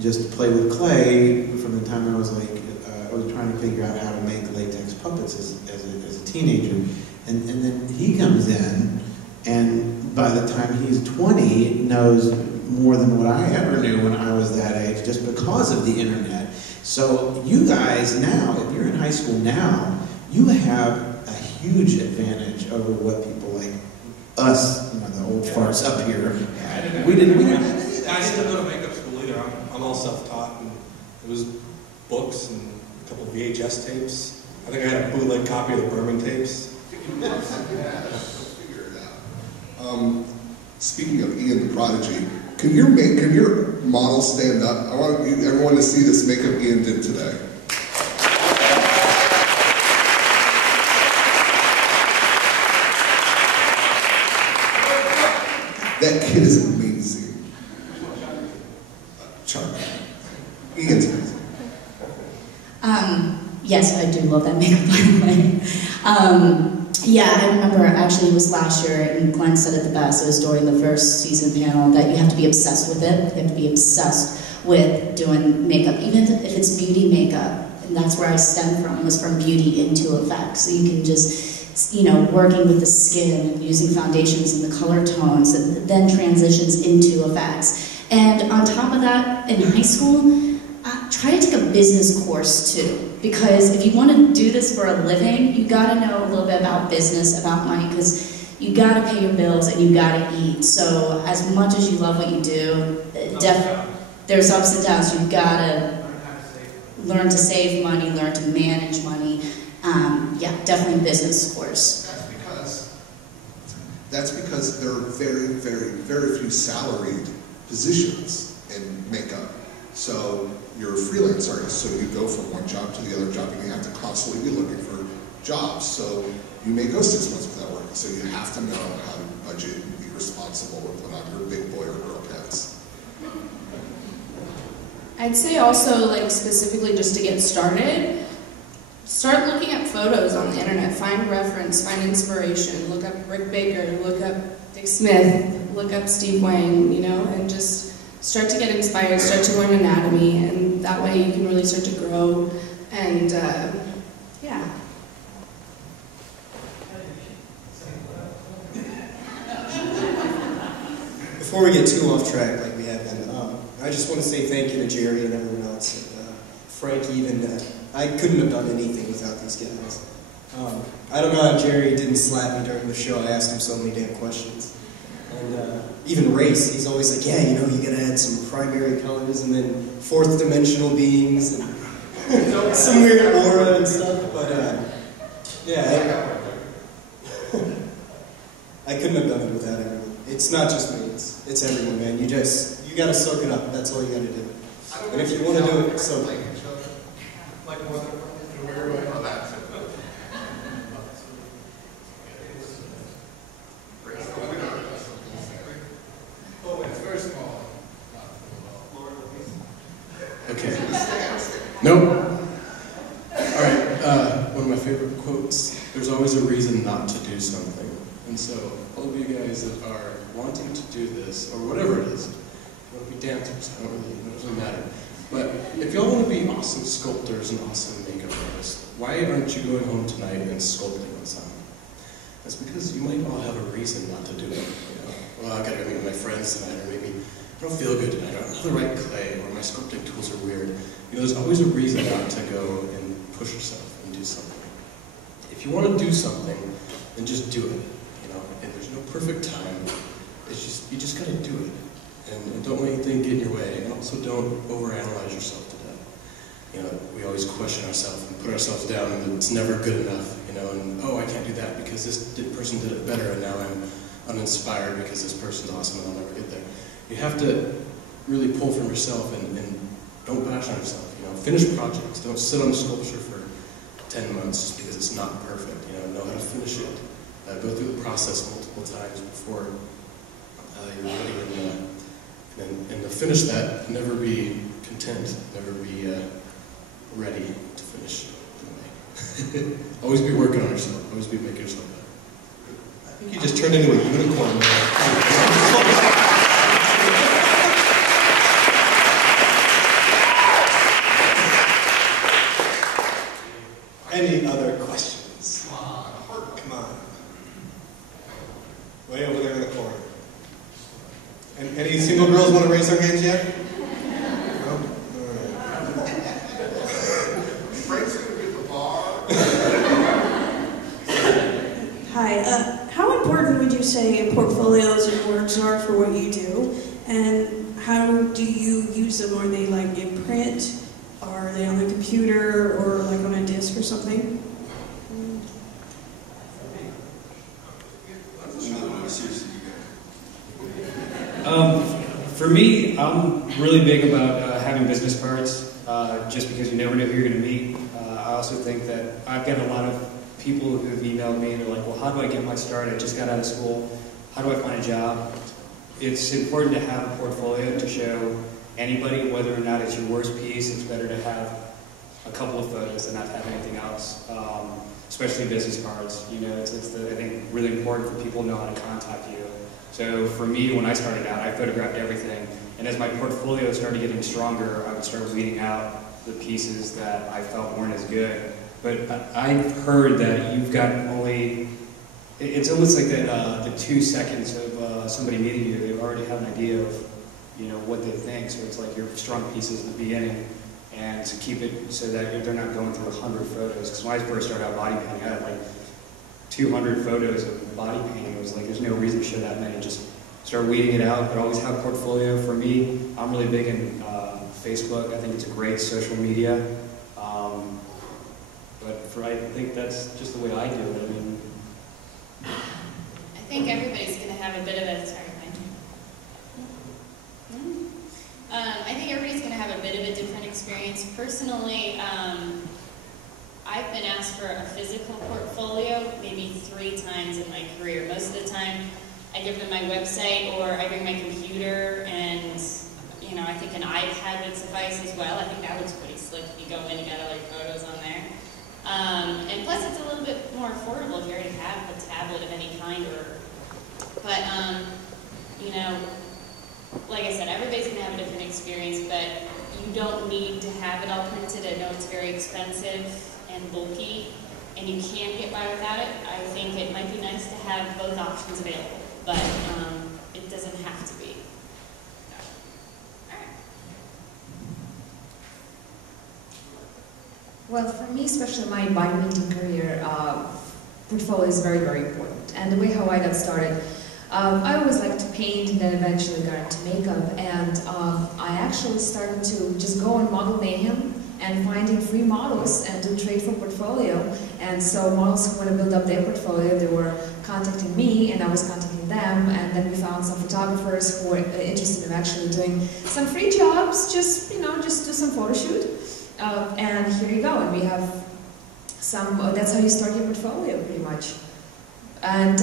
just play with clay from the time I was like, I was trying to figure out how to make latex puppets as a teenager. And then he comes in, and by the time he's 20, knows more than what I ever knew when I was that age, just because of the internet. So you guys now, if you're in high school now, you have a huge advantage over what people like us, you know, the old farts up here had. We didn't have any of that. I didn't go to makeup school either. I'm all self-taught, and it was books and a couple of VHS tapes. I think I had a bootleg copy of the Berman tapes. Speaking of Ian the Prodigy, can your model stand up? I want everyone to see this makeup Ian did today. That kid is amazing. Charlie. Ian's amazing. Yes, I do love that makeup, by the way. Yeah, I remember actually it was last year, and Glenn said it the best. It was during the first season panel that you have to be obsessed with it. You have to be obsessed with doing makeup, even if it's beauty makeup. And that's where I stemmed from, was from beauty into effects. So you can just, you know, working with the skin and using foundations and the color tones, and then transitions into effects. And on top of that, in high school, try to take a business course too, because if you want to do this for a living, you got to know a little bit about business, about money, because you got to pay your bills and you got to eat. So as much as you love what you do, there's ups and downs. You've got to learn to save money, learn to manage money. Yeah, definitely a business course. That's because there are very, very, very few salaried positions in makeup. So you're a freelance artist, so you go from one job to the other job, and you have to constantly be looking for jobs. So you may go 6 months without working. So you have to know how to budget and be responsible and put on your big boy or girl pants. I'd say also, like, specifically just to get started, start looking at photos on the internet. Find reference, find inspiration. Look up Rick Baker, look up Dick Smith, look up Steve Wang, you know, and just start to get inspired, start to learn anatomy, and that way you can really start to grow, and yeah. Before we get too off track like we have been, I just want to say thank you to Jerry and everyone else, and Frank even. I couldn't have done anything without these guys. I don't know how Jerry didn't slap me during the show. I asked him so many damn questions. And even race, he's always like, yeah, you know, you gotta add some primary colors and then fourth dimensional beings and some weird aura and stuff, but yeah, I couldn't have done it without everyone. It's not just me, it's everyone, man. You gotta soak it up, that's all you gotta do. And if you wanna do it, soak it. Okay. Nope. All right. One of my favorite quotes. There's always a reason not to do something. And so, all of you guys that are wanting to do this, or whatever it is, you want to be dancers, it doesn't matter. But if y'all want to be awesome sculptors and awesome makeup artists, why aren't you going home tonight and sculpting on something? That's because you might all have a reason not to do it. You know, well, I gotta go meet with my friends tonight, or maybe I don't feel good tonight, or I don't have the right clay, or my sculpting tools are weird. You know, there's always a reason not to go and push yourself and do something. If you want to do something, then just do it. You know, and there's no perfect time. It's just, you just gotta do it. And don't let anything get in your way, and also don't overanalyze yourself to death. You know, we always question ourselves and put ourselves down, and it's never good enough, you know, and oh, I can't do that because this person did it better, and now I'm uninspired because this person's awesome and I'll never get there. You have to really pull from yourself and don't bash on yourself, you know, finish projects. Don't sit on the sculpture for 10 months just because it's not perfect, you know how to finish it. Go through the process multiple times before you're ready. And to finish that, never be content, never be ready to finish the way. Always be working on yourself, always be making yourself better. I think you just turned into a unicorn. Any other questions? Come on. Way over there in the corner. And any single girls want to raise their hands yet? No? All right. Frank's gonna get the bar. Hi, how important would you say portfolios and works are for what you do? And how do you use them? Are they like in print? Are they on the computer or like on a disc or something? For me, I'm really big about having business cards, just because you never know who you're going to meet. I also think that I've got a lot of people who've emailed me and they're like, well, how do I get my start? I just got out of school. How do I find a job? It's important to have a portfolio to show anybody, whether or not it's your worst piece. It's better to have a couple of photos than not have anything else, especially business cards. You know, I think, really important for people to know how to contact you. So for me, when I started out, I photographed everything. And as my portfolio started getting stronger, I would start weeding out the pieces that I felt weren't as good. But I've heard that you've got only, it's almost like that, the 2 seconds of somebody meeting you, they already have an idea of, you know, what they think. So it's like your strong pieces in the beginning, and to keep it so that they're not going through 100 photos. Because when I first started out body painting, I had like 200 photos of body painting. It was like, there's no reason to show that many. Just start weeding it out, but always have a portfolio. For me, I'm really big in Facebook. I think it's a great social media. I think that's just the way I do it. I mean, I think everybody's going to have a bit of a, sorry, I think everybody's going to have a bit of a different experience. Personally, I've been asked for a physical portfolio maybe 3 times in my career. Most of the time, I give them my website or I bring my computer, and you know, I think an iPad would suffice as well. I think that looks pretty slick if you go in and get all your photos on there. And plus, it's a little bit more affordable if you already have a tablet of any kind. But you know, like I said, everybody's going to have a different experience, but you don't need to have it all printed. I know it's very expensive and bulky, and you can get by without it. I think it might be nice to have both options available, but it doesn't have to be. Well, for me, especially my body painting career, portfolio is very, very important. And the way how I got started, I always liked to paint, and then eventually got into makeup. And I actually started to just go on Model Mayhem and finding free models and do trade for portfolio. And so models who want to build up their portfolio, they were contacting me, and I was contacting them. And then we found some photographers who were interested in actually doing some free jobs, just, you know, just do some photo shoot. And here you go, and we have some, that's how you start your portfolio, pretty much. And